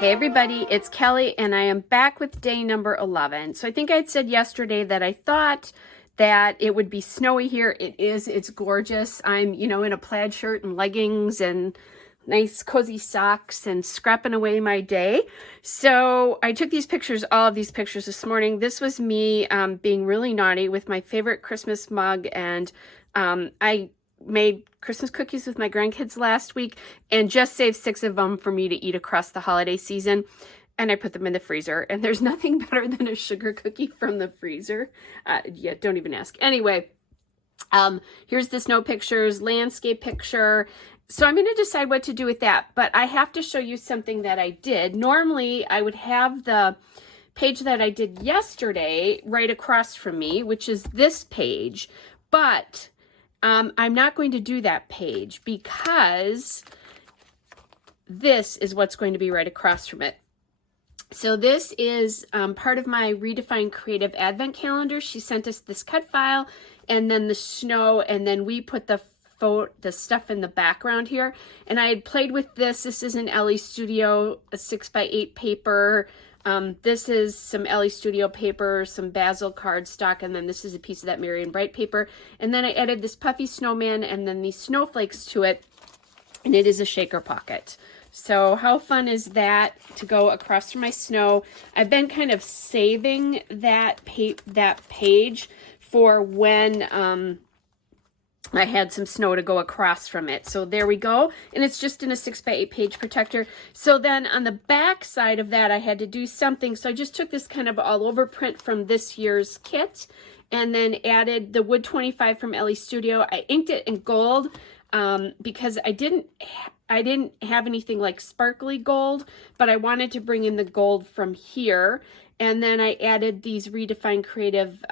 Hey everybody, it's Kelly and I am back with day number 11. So I think I'd said yesterday that I thought that it would be snowy here. It is, it's gorgeous. I'm, in a plaid shirt and leggings and nice cozy socks and scrapping away my day. So I took these pictures, all of these pictures this morning. This was me being really naughty with my favorite Christmas mug, and I made Christmas cookies with my grandkids last week and just saved 6 of them for me to eat across the holiday season. And I put them in the freezer, and there's nothing better than a sugar cookie from the freezer. Yeah, don't even ask. Anyway, here's the snow pictures, landscape picture. So I'm going to decide what to do with that, but I have to show you something that I did. Normally, I would have the page that I did yesterday right across from me, which is this page, but I'm not going to do that page because this is what's going to be right across from it. So this is part of my Redefine Creative Advent Calendar. She sent us this cut file and then the snow, and then we put the stuff in the background here. And I had played with this. This is an Ellie Studio, a 6x8 paper. This is some Ellie Studio paper, some Basil cardstock, and then this is a piece of that Marion Bright paper. And then I added this puffy snowman and then these snowflakes to it, and it is a shaker pocket. So how fun is that to go across from my snow? I've been kind of saving that page for when I had some snow to go across from it. So there we go. And it's just in a 6x8 page protector. So then on the back side of that, I had to do something. So I just took this kind of all over print from this year's kit and then added the Wood 25 from Ellie Studio. I inked it in gold because I didn't have anything like sparkly gold, but I wanted to bring in the gold from here. And then I added these Redefine Creative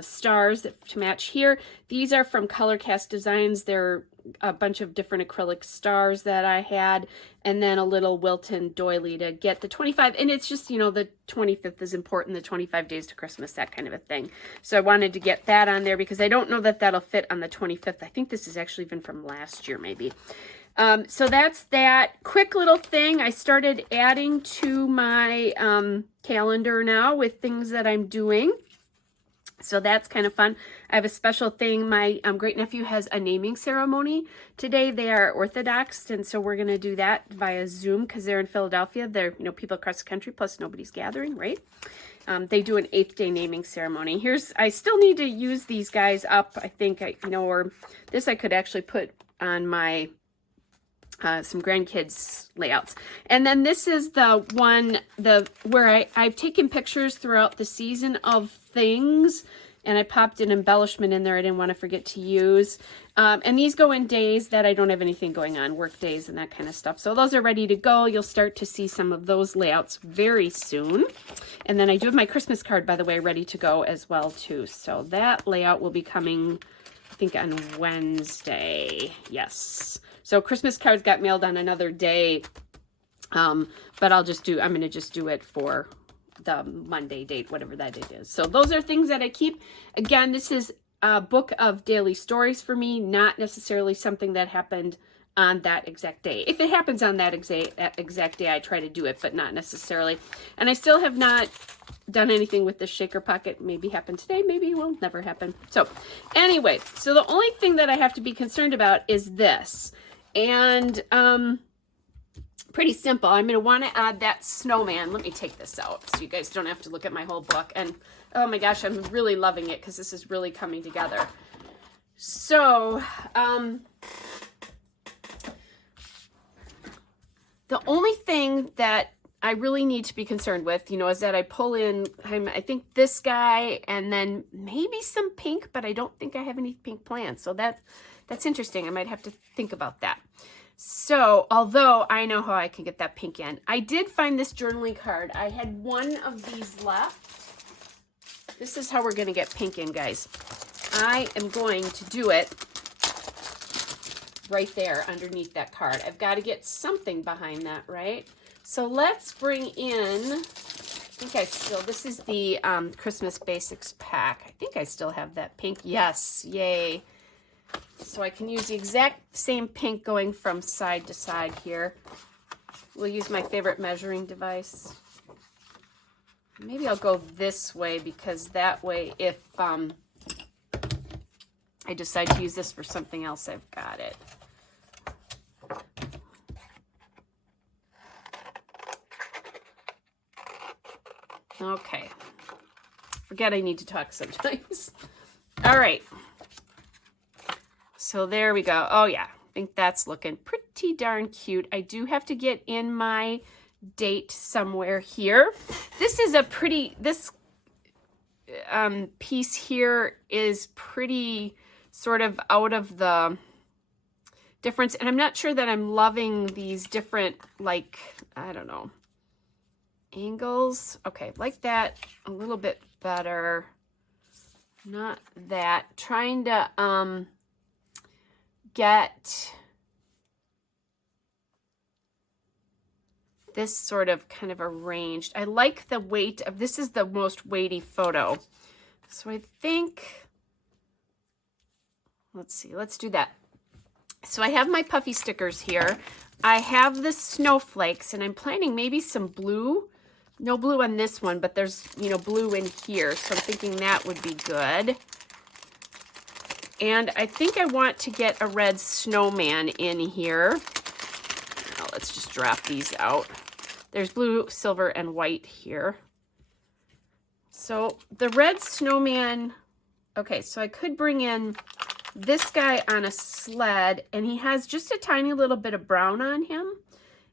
stars to match here. These are from Colorcast Designs. They're a bunch of different acrylic stars that I had, and then a little Wilton doily to get the 25. And it's just, the 25th is important, the 25 days to Christmas, that kind of a thing. So I wanted to get that on there because I don't know that that'll fit on the 25th. I think this is actually even from last year, maybe. So that's that quick little thing. I started adding to my calendar now with things that I'm doing. So that's kind of fun. I have a special thing. My great-nephew has a naming ceremony today. They are Orthodox, and so we're going to do that via Zoom because they're in Philadelphia. They're, people across the country, plus nobody's gathering, right? They do an 8th day naming ceremony. I still need to use these guys up, I think, or this I could actually put on my some grandkids layouts. And then this is the one where I've taken pictures throughout the season of things, and I popped an embellishment in there I didn't want to forget to use. And these go in days that I don't have anything going on, work days and that kind of stuff. So those are ready to go. You'll start to see some of those layouts very soon. And then I do have my Christmas card, by the way, ready to go as well too. So that layout will be coming, I think, on Wednesday. Yes. So Christmas cards got mailed on another day, but I'm going to just do it for the Monday date, whatever that date is. So those are things that I keep. Again, this is a book of daily stories for me, not necessarily something that happened on that exact day. If it happens on that exact day, I try to do it, but not necessarily. And I still have not done anything with this shaker pocket. Maybe happen today, maybe it will never happen. So anyway, so the only thing that I have to be concerned about is this. And pretty simple. I'm going to want to add that snowman. Let me take this out so you guys don't have to look at my whole book. And oh my gosh, I'm really loving it because this is really coming together. So the only thing that I really need to be concerned with, is that I pull in, I think this guy and then maybe some pink, but I don't think I have any pink plans. So that's interesting. I might have to think about that. So, although I know how I can get that pink in, I did find this journaling card. I had one of these left. This is how we're going to get pink in, guys. I am going to do it right there underneath that card. I've got to get something behind that, right? So let's bring in, this is the Christmas Basics pack. I think I still have that pink. Yes, yay. So I can use the exact same pink going from side to side here. We'll use my favorite measuring device. Maybe I'll go this way because that way if I decide to use this for something else, I've got it. Okay. Forget I need to talk sometimes. All right. So there we go. Oh yeah, I think that's looking pretty darn cute. I do have to get in my date somewhere here. This is a pretty, this piece here is pretty sort of out of the difference. And I'm not sure that I'm loving these different, like, I don't know, angles. Okay, like that a little bit better. Not that. Trying to get this sort of kind of arranged. I like the weight of, this is the most weighty photo. So I think, let's see, let's do that. So I have my puffy stickers here. I have the snowflakes and I'm planning maybe some blue. No blue on this one, but there's, you know, blue in here. So I'm thinking that would be good. And I think I want to get a red snowman in here. Now let's just drop these out. There's blue, silver, and white here. So the red snowman, okay, so I could bring in this guy on a sled, and he has just a tiny little bit of brown on him.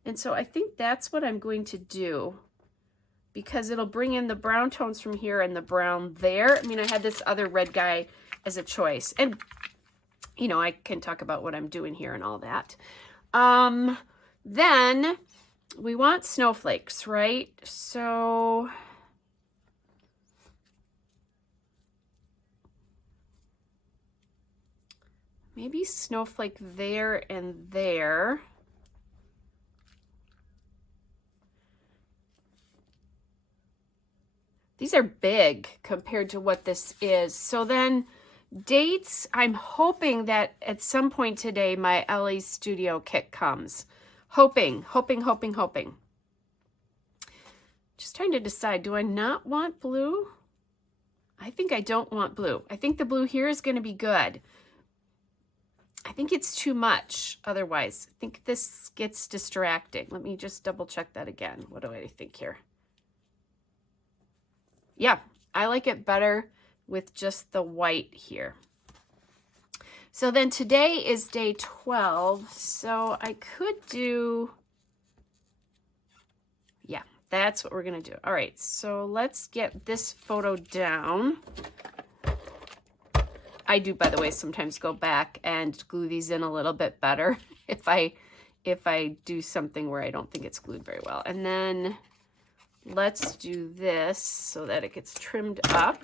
And so I think that's what I'm going to do, because it'll bring in the brown tones from here and the brown there. I mean, I had this other red guy as a choice. And, you know, I can talk about what I'm doing here and all that. Then we want snowflakes, right? So maybe snowflake there and there. These are big compared to what this is. So then dates, I'm hoping that at some point today, my LA Studio kit comes. Hoping. Just trying to decide, do I not want blue? I think I don't want blue. I think the blue here is going to be good. I think it's too much otherwise. I think this gets distracting. Let me just double check that again. What do I think here? Yeah, I like it better with just the white here. So then today is day 12, so I could do, yeah, that's what we're gonna do. All right, so let's get this photo down. I do, by the way, sometimes go back and glue these in a little bit better if I do something where I don't think it's glued very well. And then let's do this so that it gets trimmed up.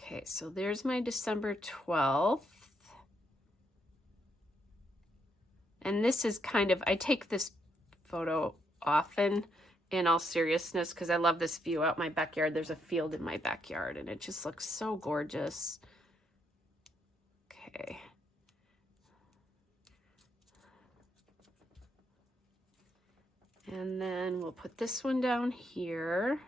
Okay, so there's my December 12th. And this is kind of, I take this photo often in all seriousness because I love this view out my backyard. There's a field in my backyard and it just looks so gorgeous. Okay. And then we'll put this one down here.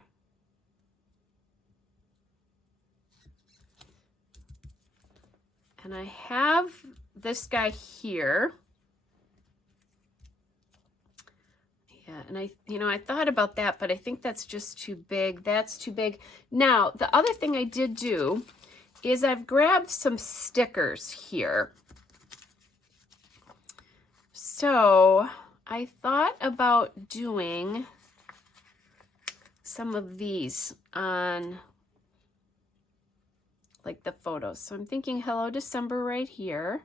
And I have this guy here. Yeah, and I thought about that, but I think that's just too big. That's too big. Now, the other thing I did do is I've grabbed some stickers here. So I thought about doing some of these on like the photos. So I'm thinking Hello December right here.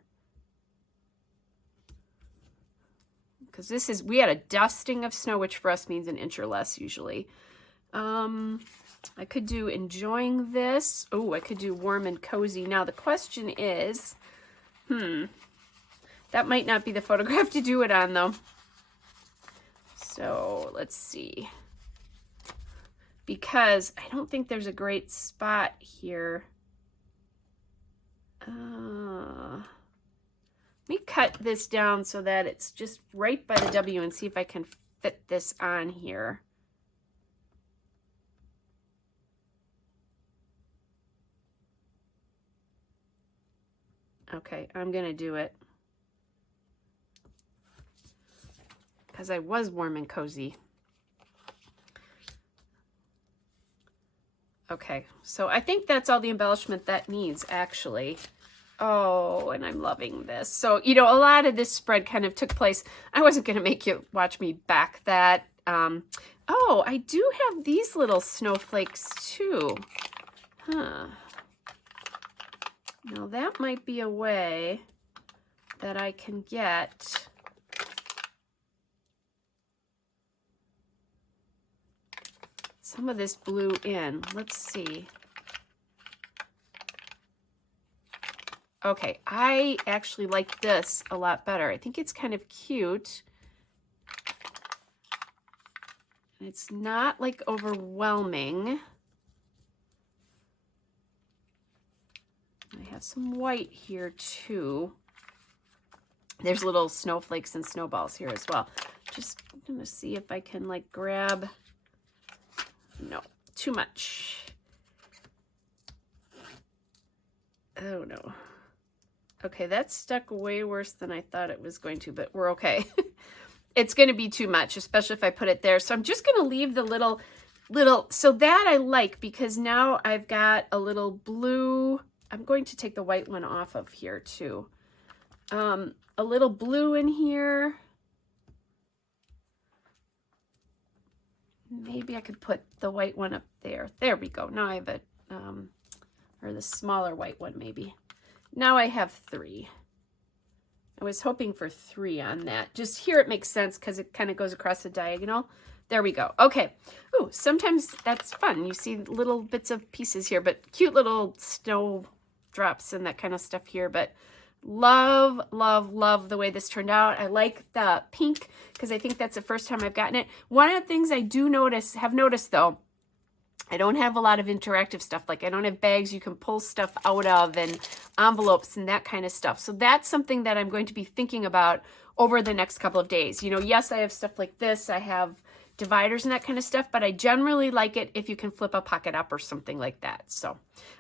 Because this is, we had a dusting of snow, which for us means an inch or less usually. I could do enjoying this. Oh, I could do warm and cozy. Now the question is, that might not be the photograph to do it on though. So let's see. Because I don't think there's a great spot here. Let me cut this down so that it's just right by the W and see if I can fit this on here. Okay, I'm gonna do it because I was warm and cozy. Okay, so I think that's all the embellishment that needs, actually. Oh, and I'm loving this. So, you know, a lot of this spread kind of took place. I wasn't going to make you watch me back that. Oh, I do have these little snowflakes too. Huh. Now that might be a way that I can get some of this blue in. Let's see. Okay, I actually like this a lot better. I think it's kind of cute. It's not like overwhelming. I have some white here too. There's little snowflakes and snowballs here as well. Just gonna see if I can like grab, no, too much. Oh no. Okay, that's stuck way worse than I thought it was going to, but we're okay. It's going to be too much, especially if I put it there. So I'm just going to leave the little, so that I like, because now I've got a little blue. I'm going to take the white one off of here too. A little blue in here. Maybe I could put the white one up there. There we go. Now I have it, or the smaller white one maybe. Now I have 3. I was hoping for 3 on that. Just here it makes sense because it kind of goes across the diagonal. There we go. Okay. Ooh, sometimes that's fun. You see little bits of pieces here, but cute little snow drops and that kind of stuff here. But love, love, love the way this turned out. I like the pink because I think that's the first time I've gotten it. One of the things I do have noticed though, I don't have a lot of interactive stuff. Like I don't have bags you can pull stuff out of and envelopes and that kind of stuff. So that's something that I'm going to be thinking about over the next couple of days. You know, yes, I have stuff like this. I have dividers and that kind of stuff, but I generally like it if you can flip a pocket up or something like that. So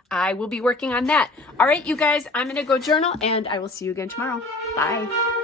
I will be working on that. All right, you guys, I'm going to go journal and I will see you again tomorrow. Bye.